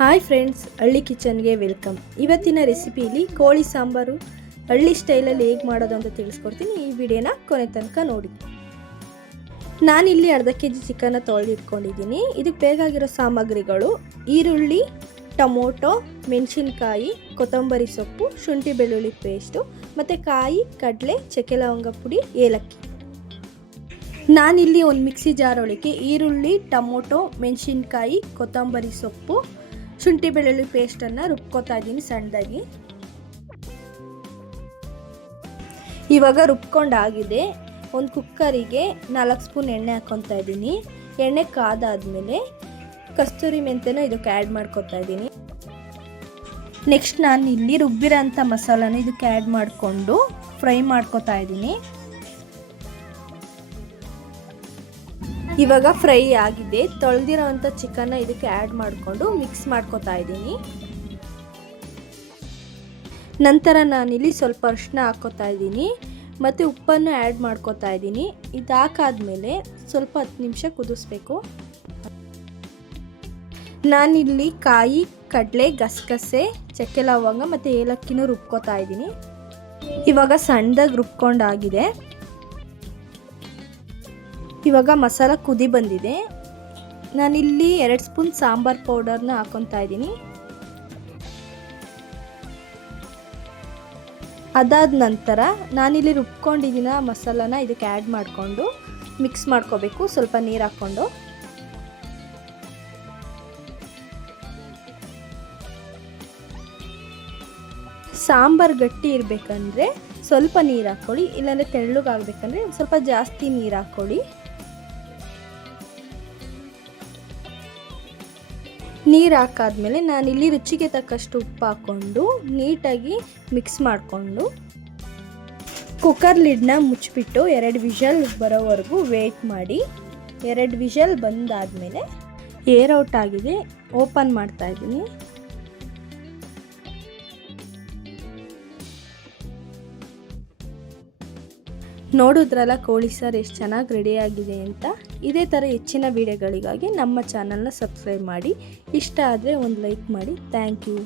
Hi friends, ಹಳ್ಳಿ ಕಿಚನ್ಗೆ welcome. ಇವತ್ತಿನ ರೆಸಿಪಿಲಿ ಕೋಳಿ ಸಾಂಬಾರು ಹಳ್ಳಿ ಸ್ಟೈಲಲ್ಲಿ ಹೇಗೆ ಮಾಡೋದು ಅಂತ ತಿಳಿಸ್ಕೊಡ್ತೀನಿ. ಈ ವಿಡಿಯೋನ ಕೊನೆ ತನಕ ನೋಡಿ. ನಾನಿಲ್ಲಿ ಅರ್ಧ ಕೆಜಿ ಚಿಕನ್ನ ತೊಳೆದಿಟ್ಕೊಂಡಿದ್ದೀನಿ. ಇದಕ್ಕೆ ಬೇಕಾಗಿರೋ ಸಾಮಗ್ರಿಗಳು: ಈರುಳ್ಳಿ, ಟೊಮೊಟೊ, ಮೆಣಸಿನ್ಕಾಯಿ, ಕೊತ್ತಂಬರಿ ಸೊಪ್ಪು, ಶುಂಠಿ ಬೆಳ್ಳುಳ್ಳಿ ಪೇಸ್ಟು ಮತ್ತು ಕಾಯಿ, ಕಡಲೆ, ಚಕ್ಕೆ ಲವಂಗ ಪುಡಿ, ಏಲಕ್ಕಿ. ನಾನಿಲ್ಲಿ ಒಂದು ಮಿಕ್ಸಿ ಜಾರ್ ಒಳಗೆ ಈರುಳ್ಳಿ, ಟೊಮೊಟೊ, ಮೆಣಸಿನ್ಕಾಯಿ, ಕೊತ್ತಂಬರಿ ಸೊಪ್ಪು, ಶುಂಠಿ ಬೆಳ್ಳುಳ್ಳಿ ಪೇಸ್ಟನ್ನು ರುಬ್ಕೋತಾ ಇದ್ದೀನಿ ಸಣ್ಣದಾಗಿ. ಇವಾಗ ರುಬ್ಕೊಂಡಾಗಿದೆ. ಒಂದು ಕುಕ್ಕರಿಗೆ 4 ಸ್ಪೂನ್ ಎಣ್ಣೆ ಹಾಕ್ಕೊತಾ ಇದ್ದೀನಿ. ಎಣ್ಣೆ ಕಾದಾದ್ಮೇಲೆ ಕಸ್ತೂರಿ ಮೆಂತ್ಯನ ಇದಕ್ಕೆ ಆ್ಯಡ್ ಮಾಡ್ಕೊತಾ ಇದ್ದೀನಿ. ನೆಕ್ಸ್ಟ್ ನಾನು ಇಲ್ಲಿ ರುಬ್ಬಿರೋಂಥ ಮಸಾಲಾನ ಇದಕ್ಕೆ ಆ್ಯಡ್ ಮಾಡಿಕೊಂಡು ಫ್ರೈ ಮಾಡ್ಕೊತಾ ಇದ್ದೀನಿ. ಇವಾಗ ಫ್ರೈ ಆಗಿದೆ. ತೊಳೆದಿರೋವಂಥ ಚಿಕನ್ನ ಇದಕ್ಕೆ ಆ್ಯಡ್ ಮಾಡಿಕೊಂಡು ಮಿಕ್ಸ್ ಮಾಡ್ಕೊತಾ ಇದ್ದೀನಿ. ನಂತರ ನಾನಿಲ್ಲಿ ಸ್ವಲ್ಪ ಅರಿಶಿನ ಹಾಕ್ಕೋತಾ ಇದ್ದೀನಿ ಮತ್ತು ಉಪ್ಪನ್ನು ಆ್ಯಡ್ ಮಾಡ್ಕೊತಾ ಇದ್ದೀನಿ. ಇದು ಹಾಕಾದ್ಮೇಲೆ ಸ್ವಲ್ಪ 10 ನಿಮಿಷ ಕುದಿಸ್ಬೇಕು. ನಾನಿಲ್ಲಿ ಕಾಯಿ, ಕಡಲೆ, ಗಸಗಸೆ, ಚಕ್ಕೆ ಲವಂಗ ಮತ್ತು ಏಲಕ್ಕಿನೂ ರುಬ್ಕೋತಾ ಇದ್ದೀನಿ. ಇವಾಗ ಸಣ್ಣದಾಗಿ ರುಬ್ಕೊಂಡಾಗಿದೆ. ಇವಾಗ ಮಸಾಲ ಕುದಿ ಬಂದಿದೆ. ನಾನಿಲ್ಲಿ 2 ಸ್ಪೂನ್ ಸಾಂಬಾರ್ ಪೌಡರ್ನ ಹಾಕ್ಕೊತಾ ಇದ್ದೀನಿ. ಅದಾದ ನಂತರ ನಾನಿಲ್ಲಿ ರುಬ್ಕೊಂಡಿದ್ದೀನ ಮಸಾಲಾನ ಇದಕ್ಕೆ ಆ್ಯಡ್ ಮಾಡಿಕೊಂಡು ಮಿಕ್ಸ್ ಮಾಡ್ಕೋಬೇಕು, ಸ್ವಲ್ಪ ನೀರು ಹಾಕ್ಕೊಂಡು. ಸಾಂಬಾರು ಗಟ್ಟಿ ಇರಬೇಕಂದ್ರೆ ಸ್ವಲ್ಪ ನೀರು ಹಾಕ್ಕೊಳ್ಳಿ, ಇಲ್ಲಾಂದರೆ ತೆಳ್ಳಗಾಗಬೇಕಂದ್ರೆ ಸ್ವಲ್ಪ ಜಾಸ್ತಿ ನೀರು ಹಾಕ್ಕೊಳ್ಳಿ. ನೀರು ಹಾಕಾದ್ಮೇಲೆ ನಾನಿಲ್ಲಿ ರುಚಿಗೆ ತಕ್ಕಷ್ಟು ಉಪ್ಪು ಹಾಕ್ಕೊಂಡು ನೀಟಾಗಿ ಮಿಕ್ಸ್ ಮಾಡಿಕೊಂಡು ಕುಕ್ಕರ್ ಲಿಡ್ನ ಮುಚ್ಚಿಬಿಟ್ಟು 2 ವಿಷಲ್ ಬರೋವರೆಗೂ ವೇಟ್ ಮಾಡಿ. 2 ವಿಷಲ್ ಬಂದಾದಮೇಲೆ ಏರ್ ಔಟ್ ಆಗಿದೆ. ಓಪನ್ ಮಾಡ್ತಾ ಇದ್ದೀನಿ. ನೋಡಿದ್ರಲ್ಲ ಕೋಳಿ ಸಾರು ಎಷ್ಟು ಚೆನ್ನಾಗಿ ರೆಡಿಯಾಗಿದೆ ಅಂತ. ಇದೇ ಥರ ಹೆಚ್ಚಿನ ವಿಡಿಯೋಗಳಿಗಾಗಿ ನಮ್ಮ ಚಾನಲ್ನ ಸಬ್ಸ್ಕ್ರೈಬ್ ಮಾಡಿ. ಇಷ್ಟ ಆದರೆ ಒಂದು ಲೈಕ್ ಮಾಡಿ. Thank you.